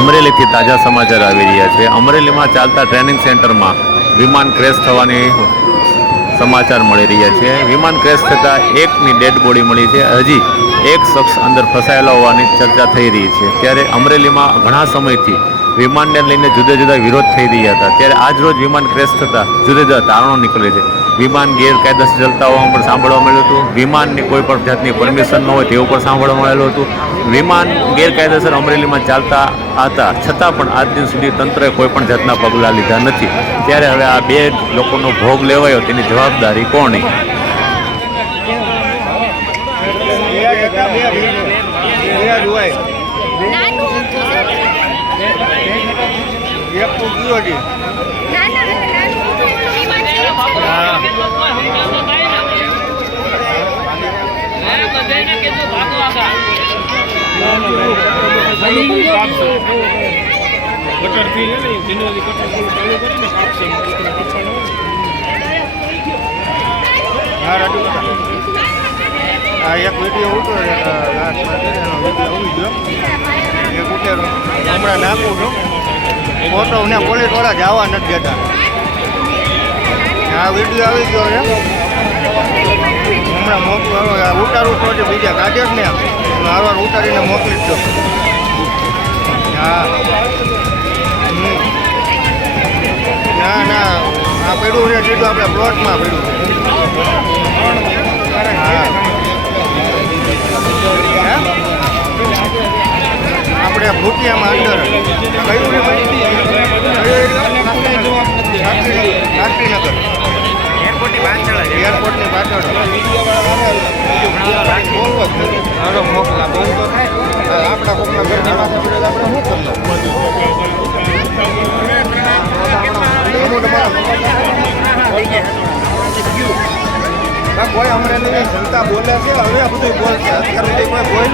અમરેલીથી તાજા સમાચાર આવી રહ્યા છે। અમરેલીમાં ચાલતા ટ્રેનિંગ સેન્ટરમાં વિમાન ક્રેશ થવાની સમાચાર મળી રહ્યા છે। વિમાન ક્રેશ થતાં એકની ડેડ બોડી મળી છે। હજી એક શખ્સ અંદર ફસાયેલો હોવાની ચર્ચા થઈ રહી છે। ત્યારે અમરેલીમાં ઘણા સમયથી વિમાનને લઈને જુદા જુદા વિરોધ થઈ રહ્યા હતા। ત્યારે આજ રોજ વિમાન ક્રેશ થતાં જુદા જુદા તારણો નીકળે છે। વિમાન ગેરકાયદેસર ચલતા હોવાનું પણ સાંભળવા મળ્યું હતું। વિમાનની કોઈ પણ જાતની પરમિશન ન હોય તેવું પણ સાંભળવા મળેલું હતું। વિમાન ગેરકાયદેસર અમરેલીમાં ચાલતા હતા છતાં પણ આજ દિન સુધી તંત્રએ કોઈ પણ જાતના પગલાં લીધા નથી। ત્યારે હવે આ બે લોકોનો ભોગ લેવાયો તેની જવાબદારી કોની? એક વિડીયો ઉતરો હમણાં નાખું છું ફોટો ને પોલીસ વાળા જવા નથી દેતા। આ વિડીયો આવી ગયો છે હમણાં ઉતારું તો બીજા કાઢે જ ને આવા ઉતારીને મોકલી જ દો। હા ના ના આ પડ્યું છે સીધું આપણે પ્લોટમાં પડ્યું છે। હા આપણે ભૂતિયામાં અંદર કયું ને ભાઈ શાસ્ત્રીનગર એરપોર્ટની પાછળ મોકલા બંધ તો થાય આપણા કોકના ઘર આપણે શું કરવું કોઈ અમરેલીની જનતા બોલે છે હવે આ બધું બોલશે અત્યાર સુધી કોઈ બોલ